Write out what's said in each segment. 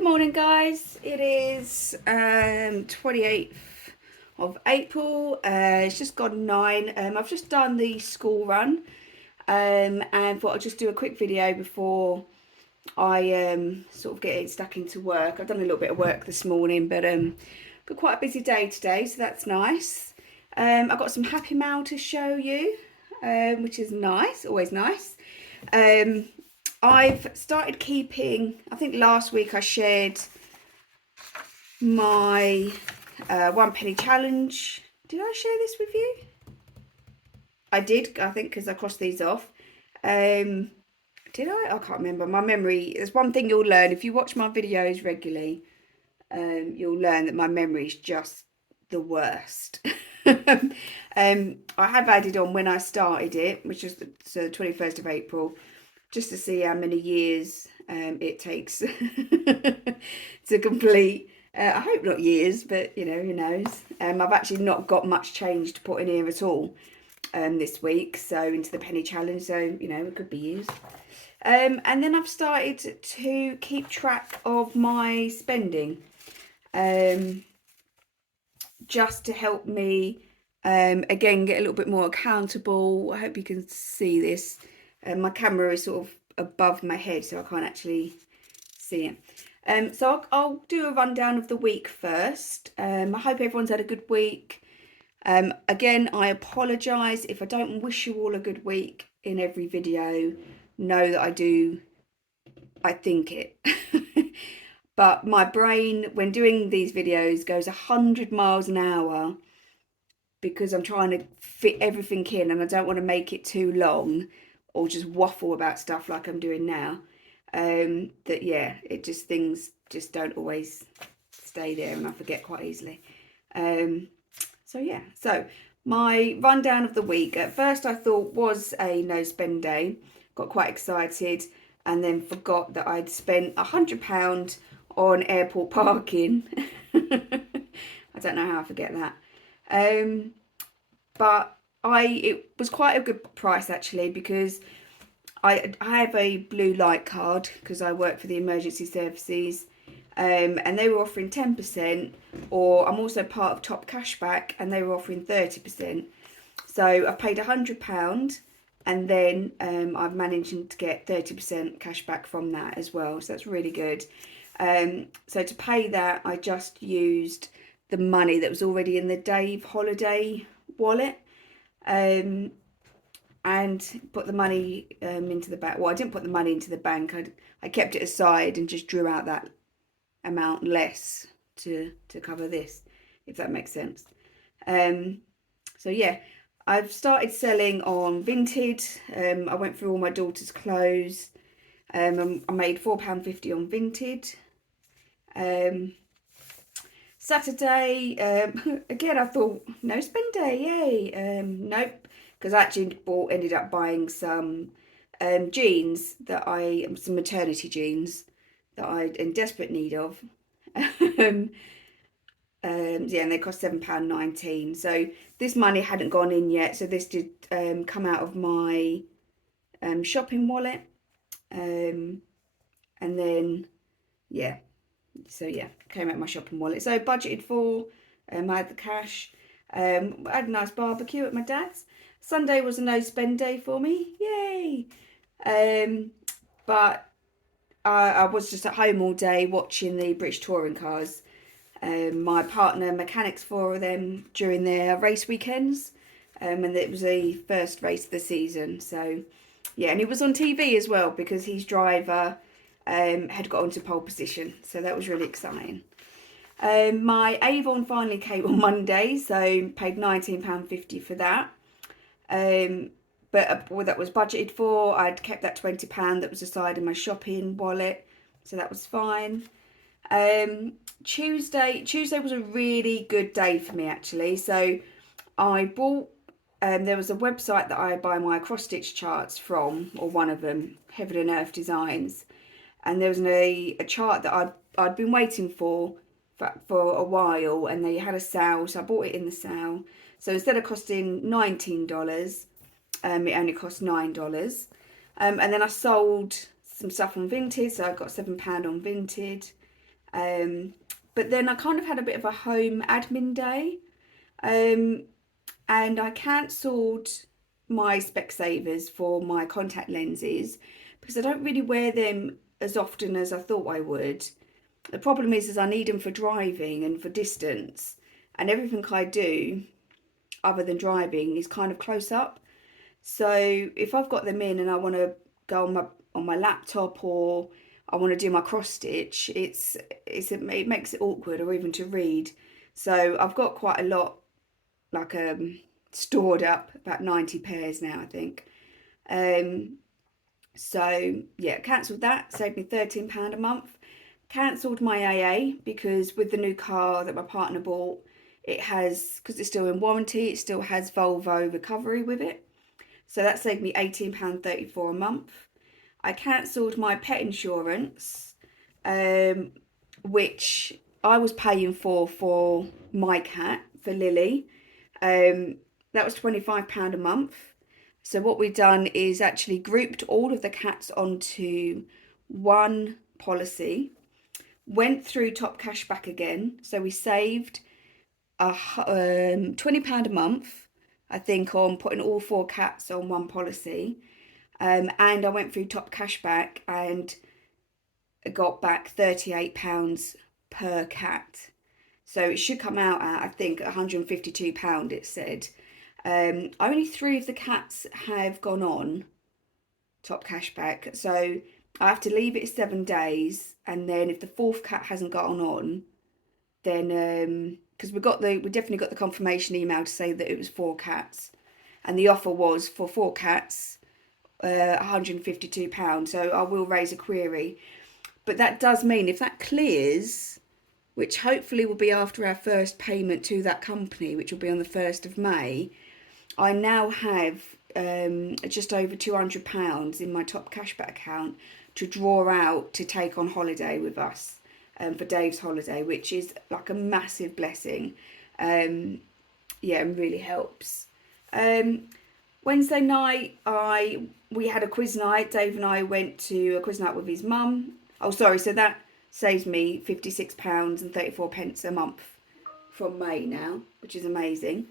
Good morning, guys. It is 28th of April. It's just gone 9. I've just done the school run and thought I'd just do a quick video before I sort of get stuck into work. I've done a little bit of work this morning, but got quite a busy day today, so that's nice. I've got some Happy Mail to show you, which is nice, always nice. I've started keeping, I think last week I shared my 1 penny challenge. Did I share this with you? I did, I think, because I crossed these off. Did I? I can't remember. My memory, there's one thing you'll learn. If you watch my videos regularly, you'll learn that my memory is just the worst. I have added on when I started it, which is the 21st of April, just to see how many years it takes to complete. I hope not years, but you know, who knows. I've actually not got much change to put in here at all this week, so into the penny challenge, so you know, it could be years. And then I've started to keep track of my spending, just to help me again get a little bit more accountable. I hope you can see this. My camera is sort of above my head, so I can't actually see it. So I'll do a rundown of the week first. I hope everyone's had a good week. Again, I apologise if I don't wish you all a good week in every video. Know that I do. I think it. But my brain, when doing these videos, goes 100 miles an hour because I'm trying to fit everything in and I don't want to make it too long or just waffle about stuff like I'm doing now. That yeah, it just, things just don't always stay there and I forget quite easily. So yeah, so my rundown of the week. At first I thought was a no spend day, got quite excited and then forgot that I'd spent £100 on airport parking. I don't know how I forget that. But it was quite a good price actually, because I have a blue light card because I work for the emergency services, and they were offering 10%, or I'm also part of Top Cashback and they were offering 30%. So I paid £100 and then I'm managing to get 30% cashback from that as well. So that's really good. So to pay that, I just used the money that was already in the Dave holiday wallet, and put the money into the bank. Well, I didn't put the money into the bank. I kept it aside and just drew out that amount less to cover this, if that makes sense. So yeah, I've started selling on Vinted. I went through all my daughter's clothes. I made £4.50 on Vinted. Saturday, again, I thought no spend day, yay. Nope, because I actually ended up buying some jeans some maternity jeans that I'm in desperate need of. Yeah, and they cost £7.19. So this money hadn't gone in yet, so this did come out of my shopping wallet, and then yeah. So yeah, came out of my shopping wallet. So budgeted for, I had the cash. I had a nice barbecue at my dad's. Sunday was a no spend day for me, yay. But I was just at home all day watching the British touring cars. My partner mechanics 4 of them during their race weekends, and it was the first race of the season. So yeah, and it was on TV as well because his driver had got onto pole position, so that was really exciting. My Avon finally came on Monday, so paid £19.50 for that. But that was budgeted for. I'd kept that £20 that was aside in my shopping wallet, so that was fine. Tuesday was a really good day for me actually. So I bought, there was a website that I buy my cross stitch charts from, or one of them, Heaven and Earth Designs. And there was a chart that I'd been waiting for a while, and they had a sale, so I bought it in the sale. So instead of costing $19, it only cost $9. And then I sold some stuff on Vinted, so I got £7 on Vinted. But then I kind of had a bit of a home admin day, and I cancelled my Specsavers for my contact lenses because I don't really wear them as often as I thought I would. The problem is I need them for driving and for distance, and everything I do other than driving is kind of close up. So if I've got them in and I want to go on my laptop, or I want to do my cross stitch, it makes it awkward, or even to read. So I've got quite a lot, like stored up, about 90 pairs now, I think. So yeah, cancelled that, saved me £13 a month. Cancelled my AA because with the new car that my partner bought, it has, because it's still in warranty, it still has Volvo recovery with it. So that saved me £18.34 a month. I cancelled my pet insurance, which I was paying for my cat, for Lily. That was £25 a month. So what we've done is actually grouped all of the cats onto one policy, went through Top Cashback again. So we saved £20 a month, I think, on putting all 4 cats on one policy. And I went through Top Cashback and got back £38 per cat. So it should come out at, I think, £152, it said. Only 3 of the cats have gone on Top Cashback. So I have to leave it 7 days. And then if the 4th cat hasn't gotten on, then, because we definitely got the confirmation email to say that it was 4 cats. And the offer was for 4 cats, £152. So I will raise a query. But that does mean if that clears, which hopefully will be after our first payment to that company, which will be on the 1st of May, I now have just over £200 in my Top Cashback account to draw out to take on holiday with us, for Dave's holiday, which is like a massive blessing. Yeah, and really helps. Wednesday night, we had a quiz night. Dave and I went to a quiz night with his mum. Oh, sorry, so that saves me £56.34 a month from May now, which is amazing.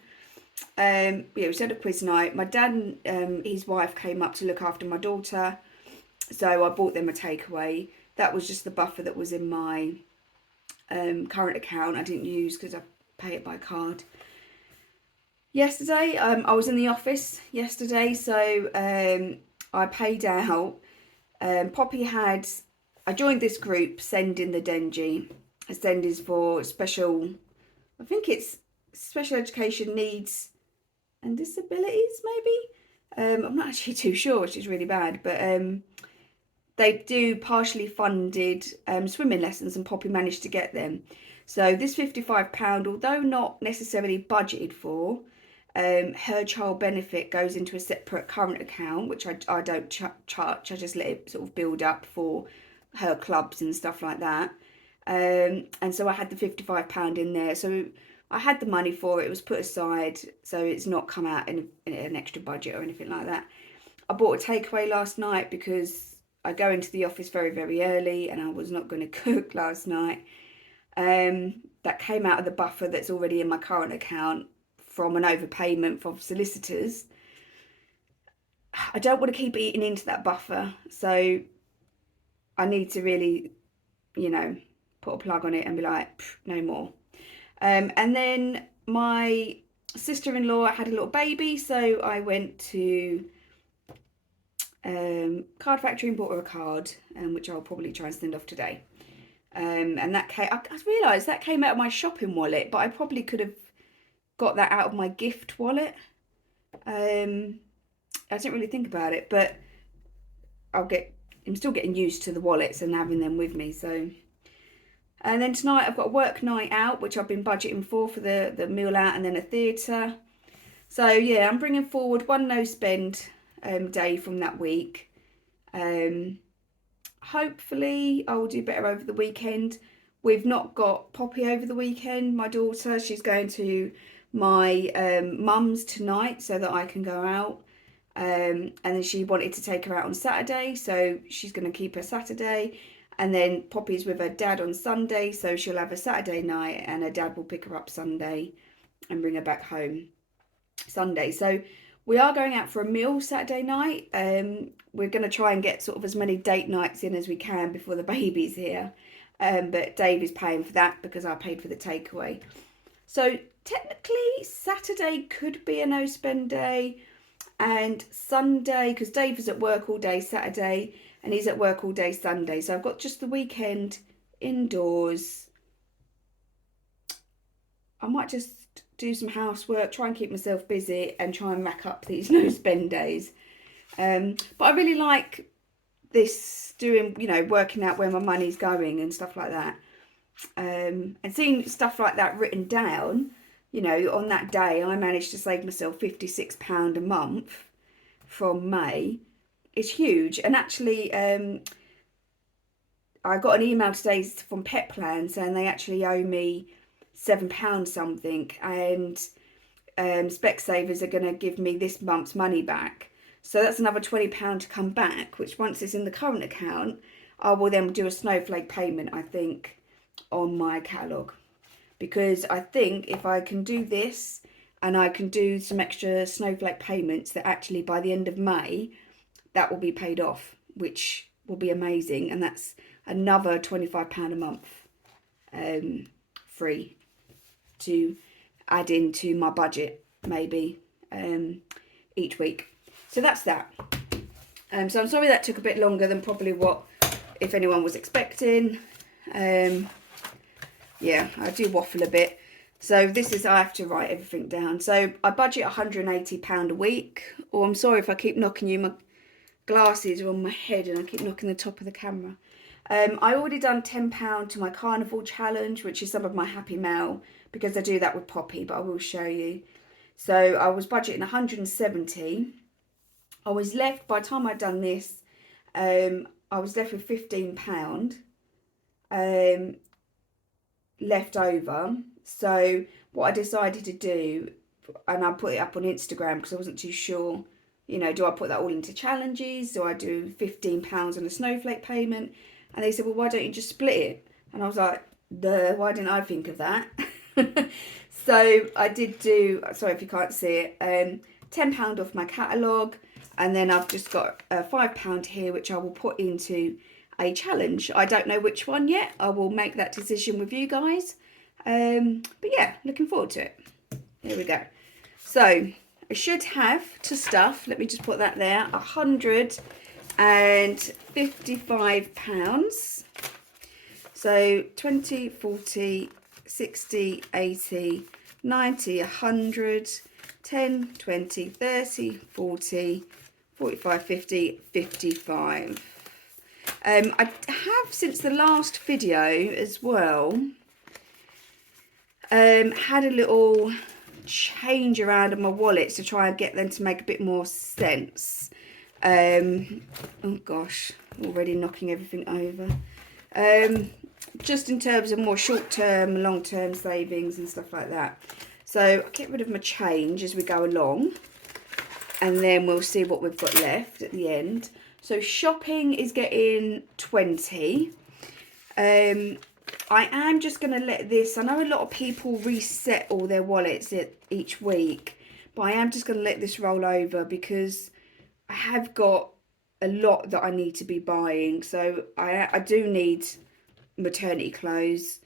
Yeah, we had a quiz night. My dad and his wife came up to look after my daughter, so I bought them a takeaway. That was just the buffer that was in my current account. I didn't use because I pay it by card. Yesterday, I was in the office yesterday, so I paid out. Poppy I joined this group, Send in the Denji. Send is for special, I think it's special education needs and disabilities, maybe. I'm not actually too sure, which is really bad, but they do partially funded swimming lessons, and Poppy managed to get them. So this £55, although not necessarily budgeted for, her child benefit goes into a separate current account, which I don't charge. I just let it sort of build up for her clubs and stuff like that. And so I had the £55 in there. So I had the money for it. It was put aside, so it's not come out in an extra budget or anything like that. I bought a takeaway last night because I go into the office very, very early, and I was not going to cook last night. That came out of the buffer that's already in my current account from an overpayment from solicitors. I don't want to keep eating into that buffer, so I need to really, put a plug on it and be like, no more. And then my sister-in-law had a little baby, so I went to Card Factory and bought her a card, which I'll probably try and send off today. And that came, I realised that came out of my shopping wallet, but I probably could have got that out of my gift wallet. I didn't really think about it, but I'm still getting used to the wallets and having them with me. So, and then tonight I've got a work night out, which I've been budgeting for the meal out, and then a theatre. So yeah, I'm bringing forward one no spend day from that week. Hopefully I will do better over the weekend. We've not got Poppy over the weekend, my daughter. She's going to my mum's tonight so that I can go out. And then she wanted to take her out on Saturday, so she's going to keep her Saturday. And then Poppy's with her dad on Sunday, so she'll have a Saturday night and her dad will pick her up Sunday and bring her back home Sunday. So we are going out for a meal Saturday night. We're going to try and get sort of as many date nights in as we can before the baby's here. But Dave is paying for that because I paid for the takeaway. So technically Saturday could be a no spend day, and Sunday, because Dave is at work all day Saturday and he's at work all day Sunday, so I've got just the weekend indoors. I might just do some housework, try and keep myself busy and try and rack up these no spend days. But I really like this, doing, you know, working out where my money's going and stuff like that. And seeing stuff like that written down, you know, on that day I managed to save myself £56 a month from May. It's huge. And actually I got an email today from Petplan saying they actually owe me £7 something, and Specsavers are going to give me this month's money back. So that's another £20 to come back, which once it's in the current account, I will then do a snowflake payment, I think, on my catalogue. Because I think if I can do this and I can do some extra snowflake payments, that actually by the end of May, that will be paid off, which will be amazing. And that's another £25 a month free to add into my budget, maybe, each week. So that's that. So I'm sorry that took a bit longer than probably what, if anyone was expecting. Yeah, I do waffle a bit. So this is, I have to write everything down. So I budget £180 a week. Oh, I'm sorry if I keep knocking you. My glasses are on my head and I keep knocking the top of the camera. I already done £10 to my carnival challenge, which is some of my Happy Mail, because I do that with Poppy, but I will show you. So I was budgeting 170. I was left, by the time I'd done this, I was left with £15 left over. So what I decided to do, and I put it up on Instagram because I wasn't too sure, you know, do I put that all into challenges? Do I do £15 on a snowflake payment? And they said, well, why don't you just split it? And I was like, duh, why didn't I think of that? So I did do, sorry if you can't see it, £10 off my catalogue. And then I've just got £5 here, which I will put into a challenge. I don't know which one yet. I will make that decision with you guys. But yeah, looking forward to it. Here we go. So I should have to stuff, let me just put that there, £155. So 20, 40, 60, 80, 90, 100, 10, 20, 30, 40, 45, 50, 55. I have, since the last video as well, had a little change around in my wallets to try and get them to make a bit more sense. Oh gosh, already knocking everything over. Just in terms of more short-term, long-term savings and stuff like that. So I'll get rid of my change as we go along, and then we'll see what we've got left at the end. So shopping is getting 20. I am just going to let this, I know a lot of people reset all their wallets each week, but I am just going to let this roll over because I have got a lot that I need to be buying. So I do need maternity clothes,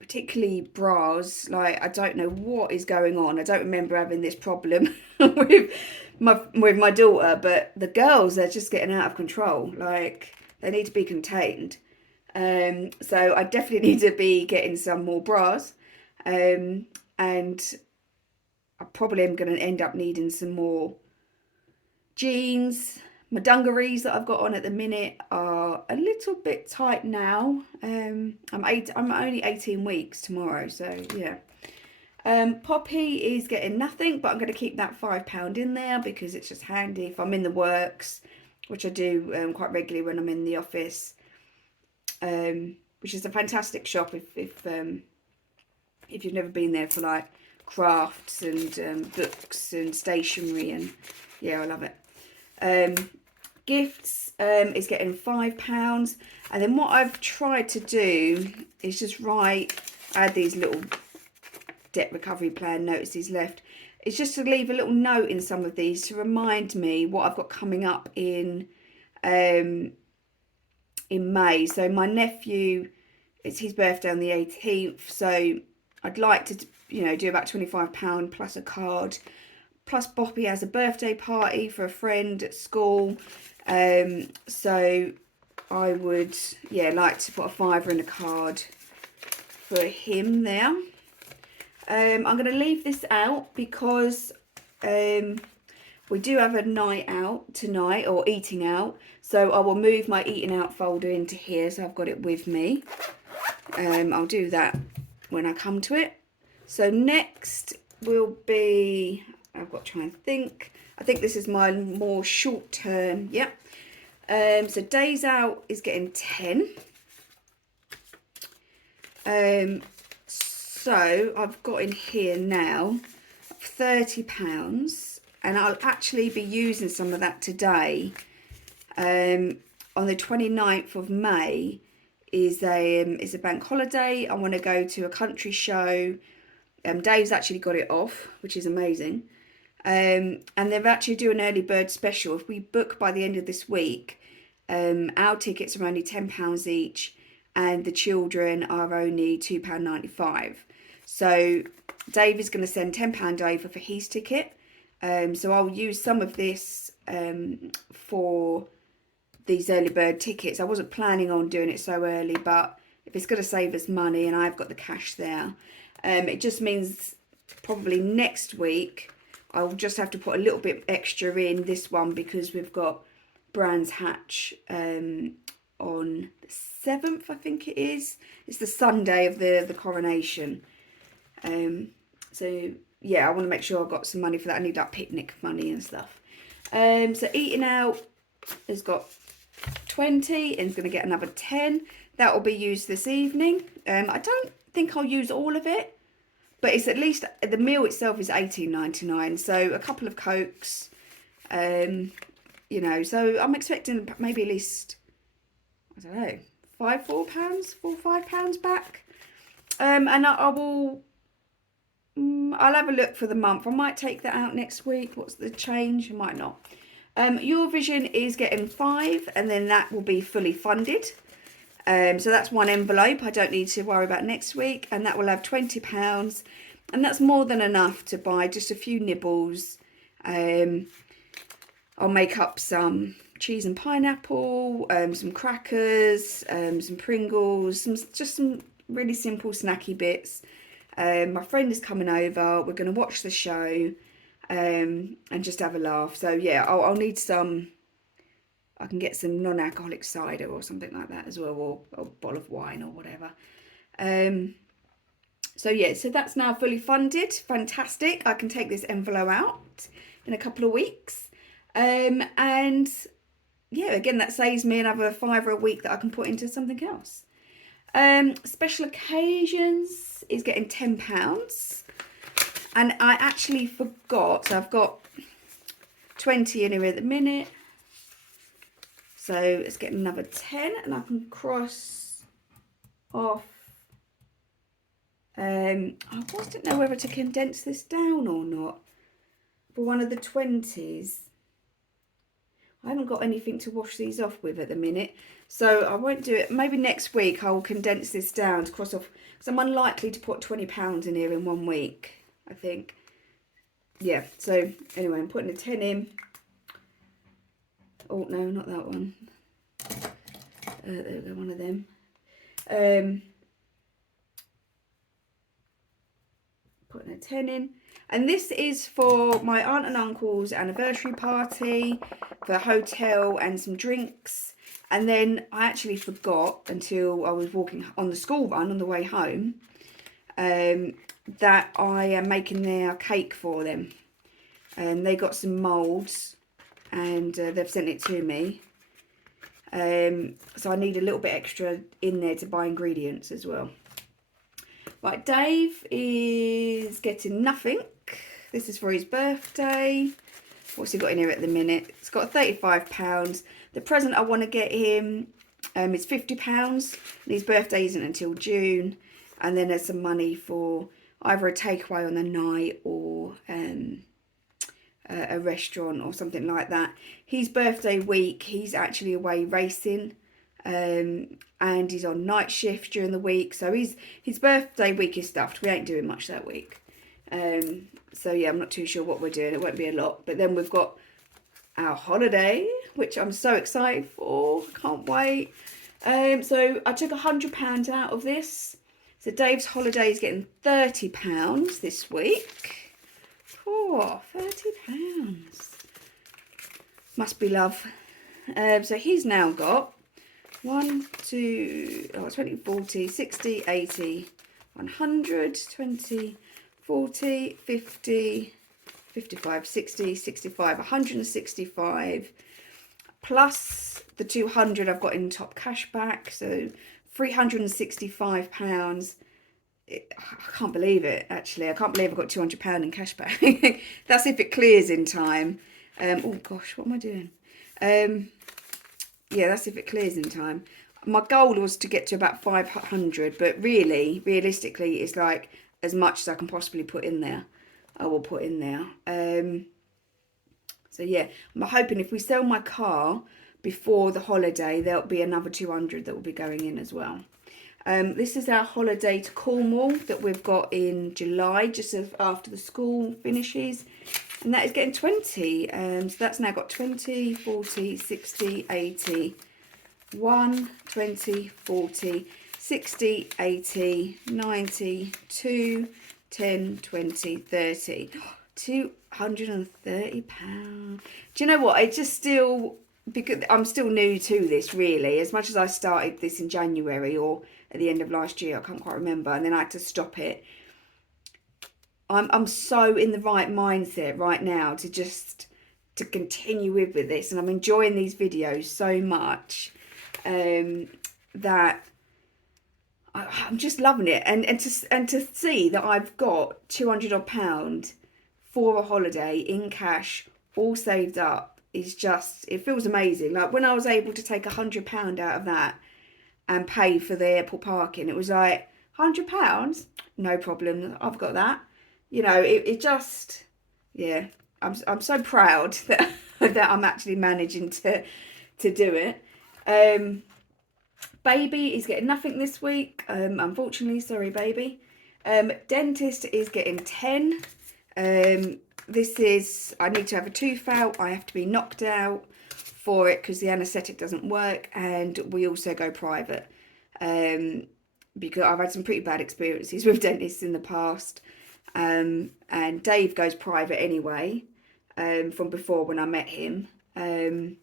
particularly bras. Like, I don't know what is going on. I don't remember having this problem with my daughter, but the girls are just getting out of control. Like, they need to be contained. So I definitely need to be getting some more bras, and I probably am going to end up needing some more jeans. My dungarees that I've got on at the minute are a little bit tight now. I'm only 18 weeks tomorrow, so yeah. Poppy is getting nothing, but I'm going to keep that £5 in there because it's just handy if I'm in the works, which I do quite regularly when I'm in the office. Which is a fantastic shop if you've never been there, for like crafts and books and stationery, and yeah, I love it. Gifts is getting £5. And then what I've tried to do is just add these little debt recovery plan notices left. It's just to leave a little note in some of these to remind me what I've got coming up in May. So my nephew, it's his birthday on the 18th. So I'd like to, do about £25 plus a card. Plus Boppy has a birthday party for a friend at school. So I would, like to put a £5 in a card for him there. I'm going to leave this out because we do have a night out tonight, or eating out. So I will move my eating out folder into here, so I've got it with me. I'll do that when I come to it. So next will be, I've got to try and think. I think this is my more short term. Yep. So days out is getting 10. So I've got in here now £30, and I'll actually be using some of that today. On the 29th of May is a bank holiday. I want to go to a country show. Dave's actually got it off, which is amazing. And they're actually doing an early bird special. If we book by the end of this week, our tickets are only £10 each, and the children are only £2.95. So Dave is going to send £10 over for his ticket. So I'll use some of this for these early bird tickets. I wasn't planning on doing it so early, but if it's going to save us money and I've got the cash there, it just means probably next week I'll just have to put a little bit extra in this one, because we've got Brands Hatch on the 7th, I think it is. It's the Sunday of the coronation. So yeah, I want to make sure I've got some money for that. I need like picnic money and stuff. So eating out has got 20 and it's going to get another 10. That will be used this evening. I don't think I'll use all of it, but it's at least, the meal itself is $18.99. So a couple of Cokes, so I'm expecting maybe at least, I don't know, £5 back. And I will, I'll have a look for the month. I might take that out next week. What's the change? I might not. Your Vision is getting 5, and then that will be fully funded. So that's one envelope. I don't need to worry about next week, and that will have £20, and that's more than enough to buy just a few nibbles. I'll make up some cheese and pineapple, some crackers, some Pringles, just some really simple snacky bits. My friend is coming over. We're going to watch the show and just have a laugh. So yeah, I'll need some. I can get some non-alcoholic cider or something like that as well, or a bottle of wine or whatever. So yeah, so that's now fully funded. Fantastic. I can take this envelope out in a couple of weeks. And yeah, again, that saves me another £5 a week that I can put into something else. Special occasions is getting £10. And I actually forgot, so I've got 20 in here at the minute. So let's get another 10, and I can cross off. I just didn't know whether to condense this down or not for one of the 20s. I haven't got anything to wash these off with at the minute, so I won't do it. Maybe next week I'll condense this down to cross off, because I'm unlikely to put £20 in here in 1 week, I think. Yeah, so anyway, I'm putting a 10 in. Oh, no, not that one. There we go, one of them. Putting a 10 in. And this is for my aunt and uncle's anniversary party, for a hotel and some drinks. And then I actually forgot until I was walking on the school run on the way home that I am making their cake for them. And they got some moulds, and they've sent it to me. So I need a little bit extra in there to buy ingredients as well. Right, Dave is getting nothing. This is for his birthday. What's he got in here at the minute? It's got £35. The present I want to get him is £50. And his birthday isn't until June. And then there's some money for either a takeaway on the night or a restaurant or something like that. His birthday week, he's actually away racing. And he's on night shift during the week. So his birthday week is stuffed. We ain't doing much that week. So yeah, I'm not too sure what we're doing. It won't be a lot. But then we've got our holiday, which I'm so excited for. Can't wait. So I took £100 out of this. So Dave's holiday is getting £30 this week. Oh, £30. Must be love. So he's now got 20, 40, 60, 80, 100, 20, 40, 50, 55, 60, 65, 165, plus the 200 I've got in top cash back, so £365. I can't believe it, actually. I can't believe I've got £200 in cash back. That's if it clears in time. Oh gosh, what am I doing? Yeah, that's if it clears in time. My goal was to get to about 500, but realistically, it's like as much as I can possibly put in there, I will put in there. So yeah, I'm hoping if we sell my car before the holiday, there'll be another 200 that will be going in as well. This is our holiday to Cornwall that we've got in July, just after the school finishes. And that is getting 20. So that's now got 20, 40, 60, 80, 1, 20, 40, 60, 80, 90, 2, 10, 20, 30. £230. Do you know what? I just still, because I'm still new to this really. As much as I started this in January or at the end of last year, I can't quite remember, and then I had to stop it. I'm so in the right mindset right now to continue with this, and I'm enjoying these videos so much that I'm just loving it, and to see that I've got £200 odd for a holiday in cash, all saved up, is just, it feels amazing. Like when I was able to take £100 out of that and pay for the airport parking, it was like, £100, no problem, I've got that. You know, it just, yeah, I'm so proud that that I'm actually managing to do it. Baby is getting nothing this week, unfortunately. Sorry, baby. Dentist is getting 10. This is, I need to have a tooth out. I have to be knocked out for it because the anaesthetic doesn't work, and we also go private because I've had some pretty bad experiences with dentists in the past. And Dave goes private anyway, from before when I met him. And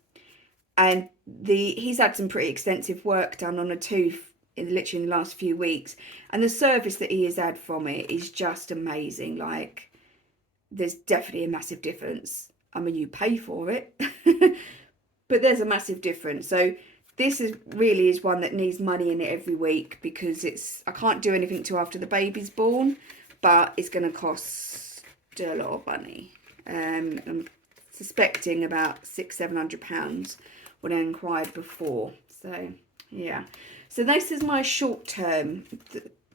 he's had some pretty extensive work done on a tooth literally in the last few weeks. And the service that he has had from it is just amazing. Like, there's definitely a massive difference. I mean, you pay for it, but there's a massive difference. So this really is one that needs money in it every week because I can't do anything till after the baby's born. But it's going to cost a lot of money. I'm suspecting about £600-700 when I inquired before. So yeah. So this is my short-term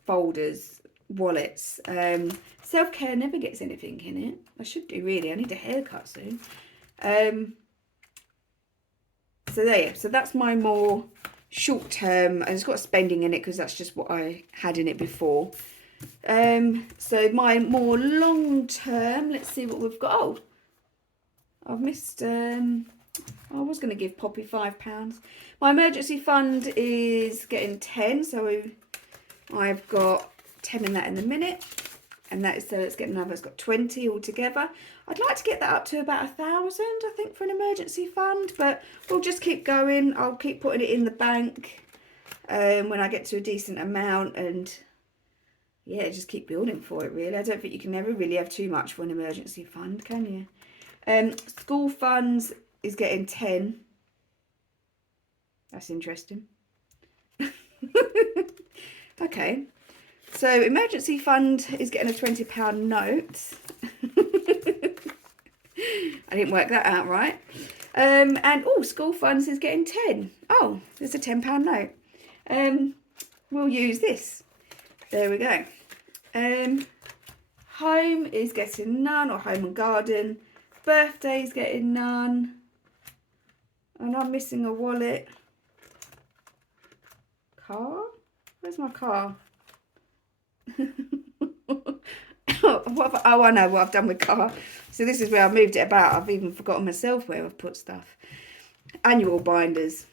folders, wallets. Self-care never gets anything in it. I should do really. I need a haircut soon. So there. So that's my more short-term, and it's got spending in it because that's just what I had in it before. So my more long term, let's see what we've got. Oh, I've missed, I was going to give Poppy £5. My emergency fund is getting 10, so I've got 10 in that in a minute, and that is, so it's getting another, it's got 20 altogether. I'd like to get that up to about 1,000, I think, for an emergency fund, but we'll just keep going. I'll keep putting it in the bank when I get to a decent amount, and yeah, just keep building for it, really. I don't think you can ever really have too much for an emergency fund, can you? School funds is getting 10. That's interesting. Okay. So emergency fund is getting a £20 note. didn't work that out right. And oh, school funds is getting 10. Oh, there's a £10 note. We'll use this. There we go. Home is getting none, or home and garden. Birthday's getting none. And I'm missing a wallet. Car? Where's my car? Oh, I know what I've done with car. So this is where I've moved it about. I've even forgotten myself where I've put stuff. Annual binders.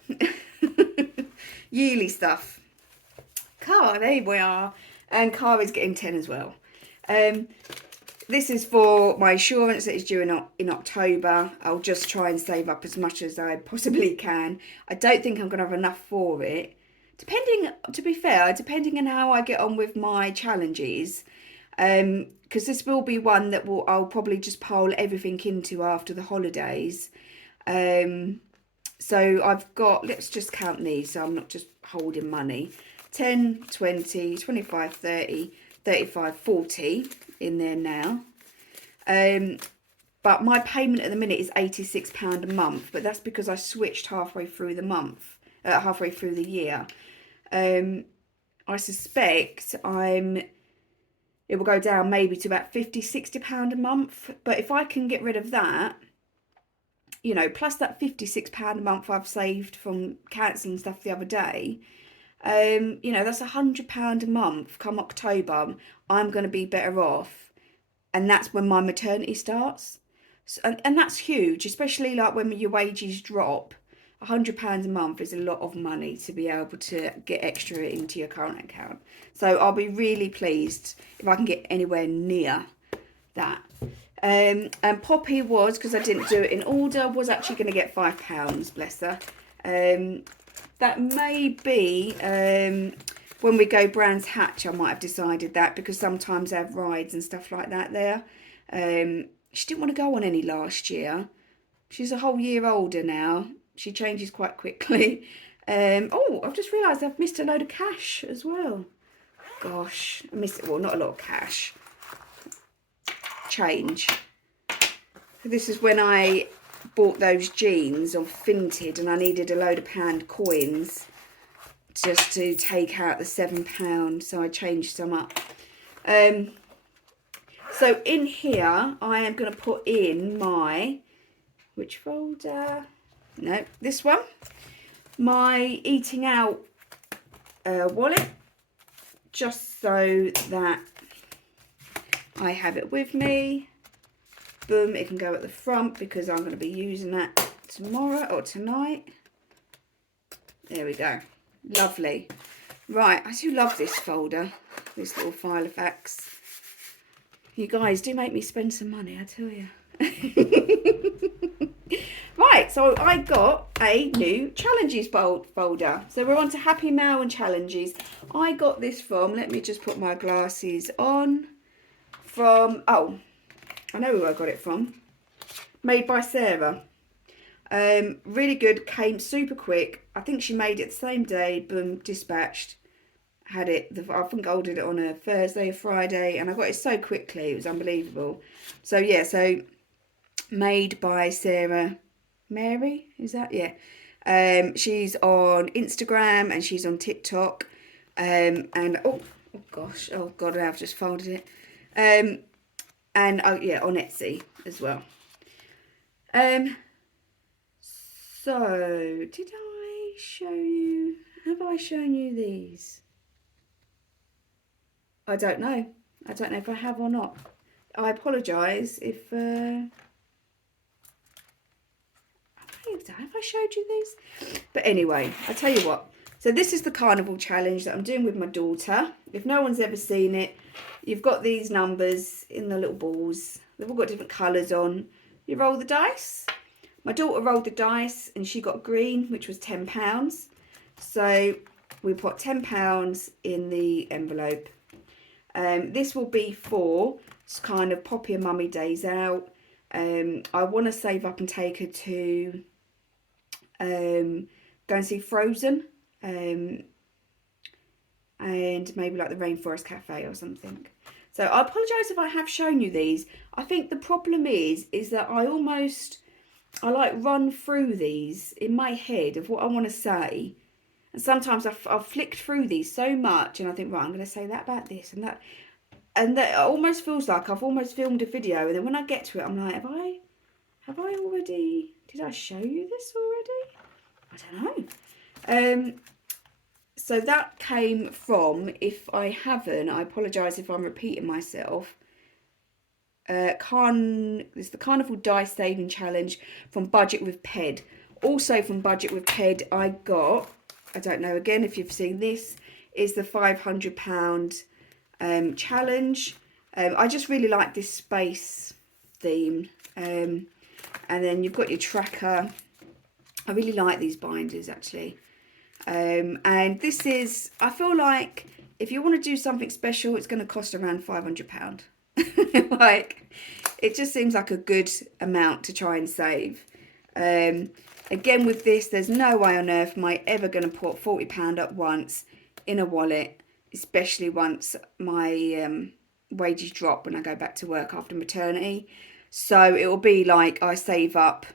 Yearly stuff. Car, there we are. And car is getting 10 as well. This is for my insurance that is due in October. I'll just try and save up as much as I possibly can. I don't think I'm going to have enough for it. To be fair, depending on how I get on with my challenges, because this will be one that I'll probably just pile everything into after the holidays. So I've got, let's just count these so I'm not just holding money. 10, 20, 25, 30, 35, 40 in there now. But my payment at the minute is £86 a month, but that's because I switched halfway through the month, halfway through the year. I suspect it will go down maybe to about £50, £60 a month. But if I can get rid of that, you know, plus that £56 a month I've saved from cancelling stuff the other day, you know, that's £100 a month. Come October, I'm going to be better off. And that's when my maternity starts. So, and that's huge, especially like when your wages drop. £100 a month is a lot of money to be able to get extra into your current account. So I'll be really pleased if I can get anywhere near that. And Poppy was, because I didn't do it in order, was actually going to get £5, bless her. That may be when we go Brands Hatch, I might have decided that, because sometimes they have rides and stuff like that there. She didn't want to go on any last year. She's a whole year older now. She changes quite quickly. Oh, I've just realised I've missed a load of cash as well. Gosh, I missed it. Well, not a lot of cash. Change. This is when I bought those jeans on Vinted and I needed a load of pound coins just to take out the £7. So I changed some up. So in here, I am going to put in my, which folder? No, this one. My eating out wallet, just so that I have it with me. Boom, it can go at the front because I'm going to be using that tomorrow or tonight. There we go. Lovely. Right, I do love this folder, this little file of facts. You guys do make me spend some money, I tell you. Right, so I got a new challenges folder. So we're on to Happy Mail and challenges. I got this from, let me just put my glasses on, from, oh, I know who I got it from. Made by Sarah. Really good, came super quick. I think she made it the same day, boom, dispatched. Had it, I think I ordered it on a Thursday or Friday, and I got it so quickly, it was unbelievable. So yeah, so made by Sarah Mary, is that? Yeah. She's on Instagram and she's on TikTok. And oh gosh, oh god, I've just folded it. And oh yeah, on Etsy as well. So did I show you? Have I shown you these? I don't know. I don't know if I have or not. I apologise if have I showed you these? But anyway, I tell you what. So this is the carnival challenge that I'm doing with my daughter. If no one's ever seen it, you've got these numbers in the little balls. They've all got different colours on. You roll the dice. My daughter rolled the dice and she got green, which was £10. So we put £10 in the envelope. This will be for kind of Poppy and Mummy days out. I want to save up and take her to go and see Frozen, and maybe like the Rainforest Cafe or something. So I apologise if I have shown you these. I think the problem is that I like run through these in my head of what I want to say. And sometimes I've flicked through these so much and I think, right, I'm going to say that about this and that. And that almost feels like I've almost filmed a video. And then when I get to it, I'm like, have I already, did I show you this already? I don't know. So that came from, if I haven't, I apologise if I'm repeating myself. It's the Carnival Dice Saving Challenge from Budget with Ped. Also from Budget with Ped, I got, I don't know again if you've seen this, is the £500 challenge. I just really like this space theme. And then you've got your tracker. I really like these binders actually. And this is, I feel like if you want to do something special, it's going to cost around £500. Like, it just seems like a good amount to try and save. Again, with this, there's no way on earth am I ever going to put £40 at once in a wallet, especially once my wages drop when I go back to work after maternity. So it will be like I save up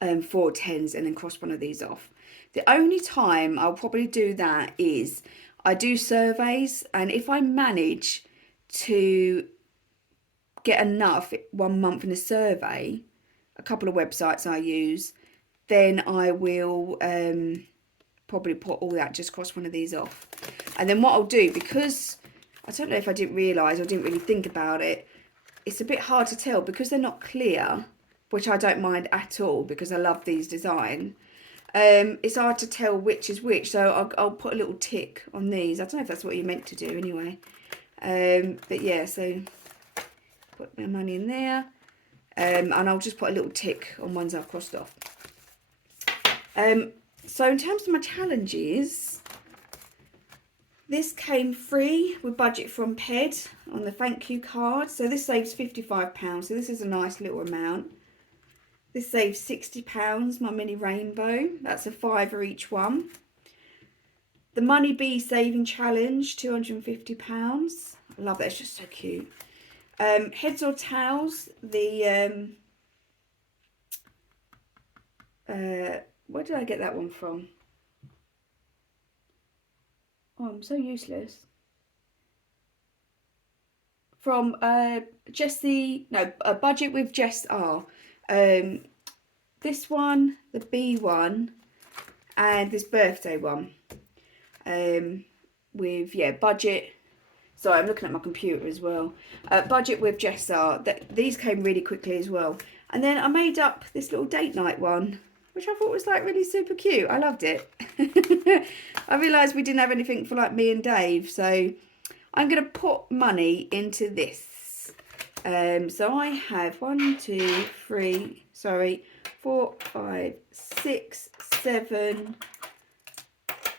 4 tens and then cross one of these off. The only time I'll probably do that is I do surveys, and if I manage to get enough 1 month in a survey, a couple of websites I use, then I will probably put all that, just cross one of these off. And then what I'll do, because I don't know if I didn't realise or didn't really think about it, it's a bit hard to tell because they're not clear, which I don't mind at all because I love these design. It's hard to tell which is which, so I'll put a little tick on these. I don't know if that's what you're meant to do anyway. But yeah, so put my money in there, and I'll just put a little tick on ones I've crossed off. So in terms of my challenges, this came free with Budget from Ped on the thank you card. So this saves £55, so this is a nice little amount. This saves £60, my mini rainbow. That's a £5 each one. The Money Bee Saving Challenge, £250. I love that, it's just so cute. Heads or Tails, the where did I get that one from? Oh, I'm so useless. From Budget with Jess R. This one, the B one, and this birthday one. With, yeah, Budget. Sorry, I'm looking at my computer as well. Budget with Jess R. These came really quickly as well. And then I made up this little date night one, which I thought was like really super cute. I loved it. I realised we didn't have anything for like me and Dave, so I'm going to put money into this. So I have 4, 5, 6, 7,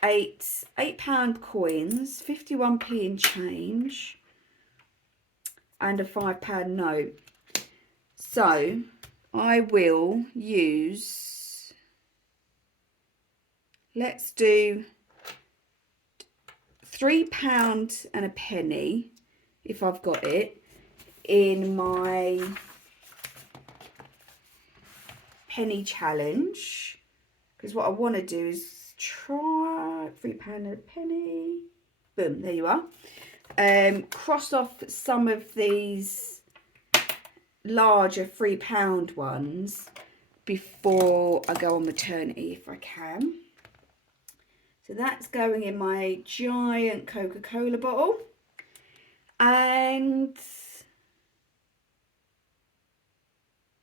8 £8 coins, 51p in change, and a £5 note. So I will use, let's do £3 and a penny, if I've got it, in my penny challenge, because what I want to do is try £3 and a penny. Boom, there you are. Cross off some of these larger £3 ones before I go on maternity, if I can. So that's going in my giant Coca-Cola bottle. And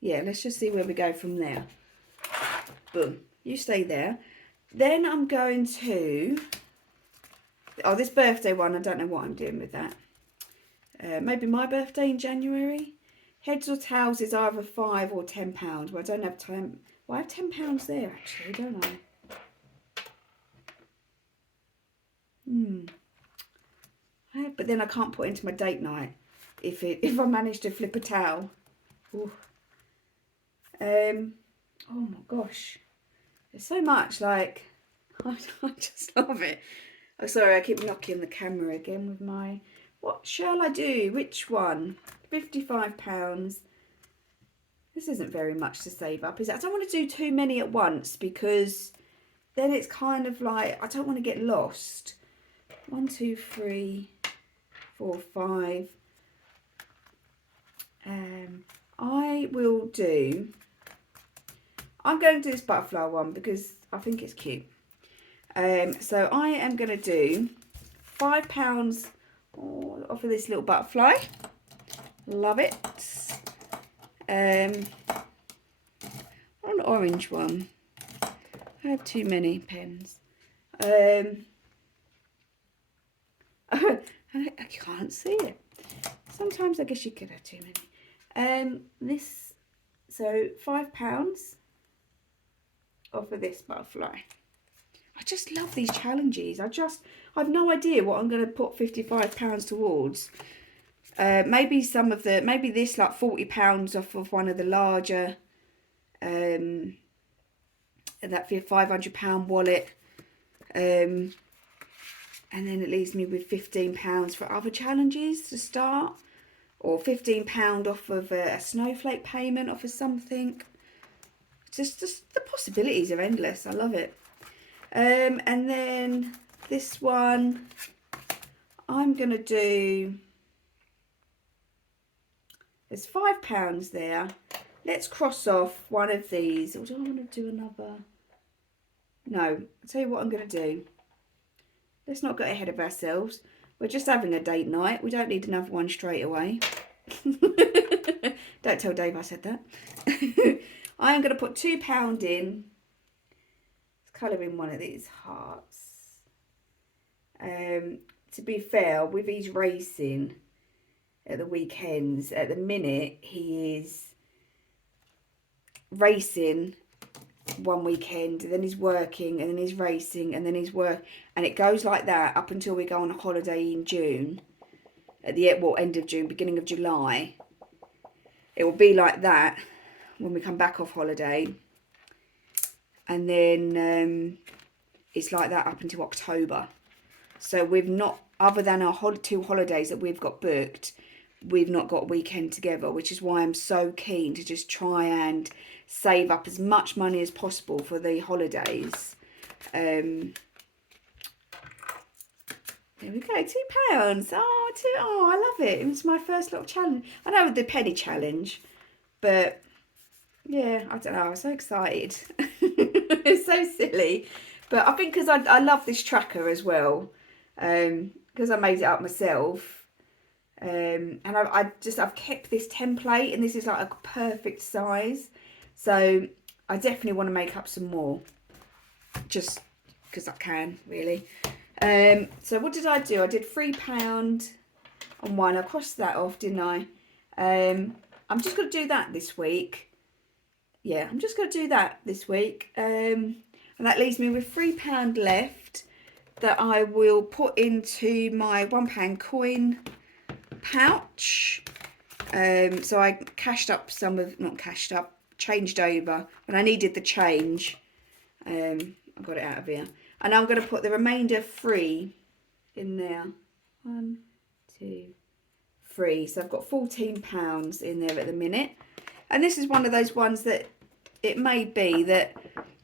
yeah, let's just see where we go from there. Boom, you stay there. Then I'm going to, oh, this birthday one, I don't know what I'm doing with that. Maybe my birthday in January. Heads or Tails is either £5 or £10. Well, I don't have time. Well, I have £10 there actually, don't I? But then I can't put into my date night if I manage to flip a towel. Ooh. Oh my gosh, there's so much, like, I just love it. Oh, sorry, I keep knocking the camera again with my What shall I do? Which one? £55. This isn't very much to save up, is it? I don't want to do too many at once because then it's kind of like, I don't want to get lost. 1, 2, 3, 4, 5. I will do, I'm going to do this butterfly one because I think it's cute. So I am going to do £5 off of this little butterfly. Love it. An orange one. I have too many pens. I can't see it. Sometimes I guess you could have too many. This, so £5 off of this butterfly. I just love these challenges. I've no idea what I'm going to put £55 towards. Maybe this like £40 off of one of the larger, that £500 wallet. And then it leaves me with £15 for other challenges to start. Or £15 off of a snowflake payment off of something. Just the possibilities are endless. I love it. And then this one, I'm going to do, there's £5 there. Let's cross off one of these. Or do I want to do another? No, I'll tell you what I'm going to do. Let's not get ahead of ourselves. We're just having a date night. We don't need another one straight away. Don't tell Dave I said that. I am going to put £2 in. Colour in one of these hearts. To be fair, with his racing at the weekends, at the minute he is racing one weekend, and then he's working, and then he's racing, and then he's work, and it goes like that up until we go on a holiday in June, at the end of June, beginning of July. It will be like that when we come back off holiday. And then it's like that up until October. So we've not, other than our 2 holidays that we've got booked, we've not got a weekend together, which is why I'm so keen to just try and save up as much money as possible for the holidays. There we go, £2. Oh, I love it. It was my first little challenge. I know the penny challenge, but yeah, I don't know. I was so excited. It's so silly. But I think because I love this tracker as well, because I made it up myself. And I've kept this template, and this is like a perfect size. So I definitely want to make up some more. Just because I can, really. So what did I do? I did £3 on one. I crossed that off, didn't I? I'm just going to do that this week. Yeah, I'm just going to do that this week. And that leaves me with £3 left that I will put into my £1 coin pouch. So I changed over. When I needed the change, I got it out of here. And I'm going to put the remainder 3 in there. 1, 2, 3. So I've got £14 in there at the minute. And this is one of those ones that it may be that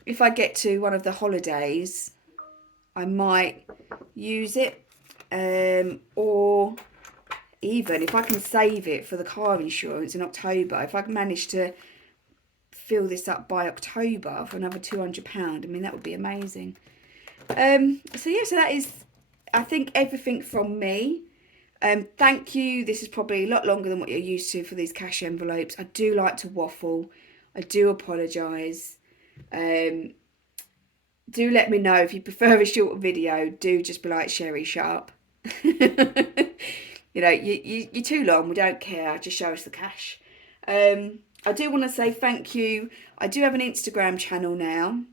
if I get to one of the holidays, I might use it. Or even if I can save it for the car insurance in October, if I can manage to fill this up by October for another £200, I mean, that would be amazing. So yeah, so that is, I think, everything from me. Thank you. This is probably a lot longer than what you're used to for these cash envelopes. I do like to waffle. I do apologise. Do let me know if you prefer a short video. Do just be like, Sherry, shut up. You know, you're too long. We don't care. Just show us the cash. I do want to say thank you. I do have an Instagram channel now.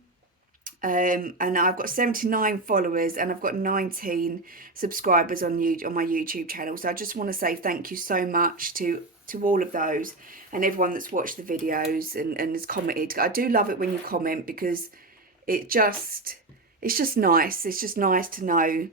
And I've got 79 followers and I've got 19 subscribers on my YouTube channel. So I just want to say thank you so much to all of those and everyone that's watched the videos and has commented. I do love it when you comment because it's just nice. It's just nice to know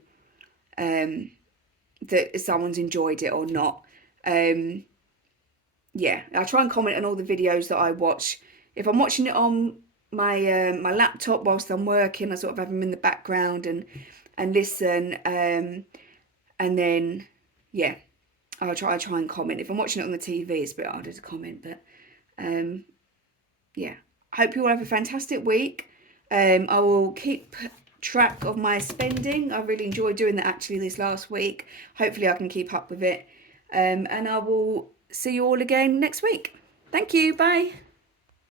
that someone's enjoyed it or not. Yeah, I try and comment on all the videos that I watch. If I'm watching it on my laptop whilst I'm working, I sort of have them in the background and listen. And then yeah, I try and comment. If I'm watching it on the TV, it's a bit harder to comment. But yeah, I hope you all have a fantastic week. I will keep track of my spending. I really enjoyed doing that actually this last week. Hopefully I can keep up with it. And I will see you all again next week. Thank you. Bye.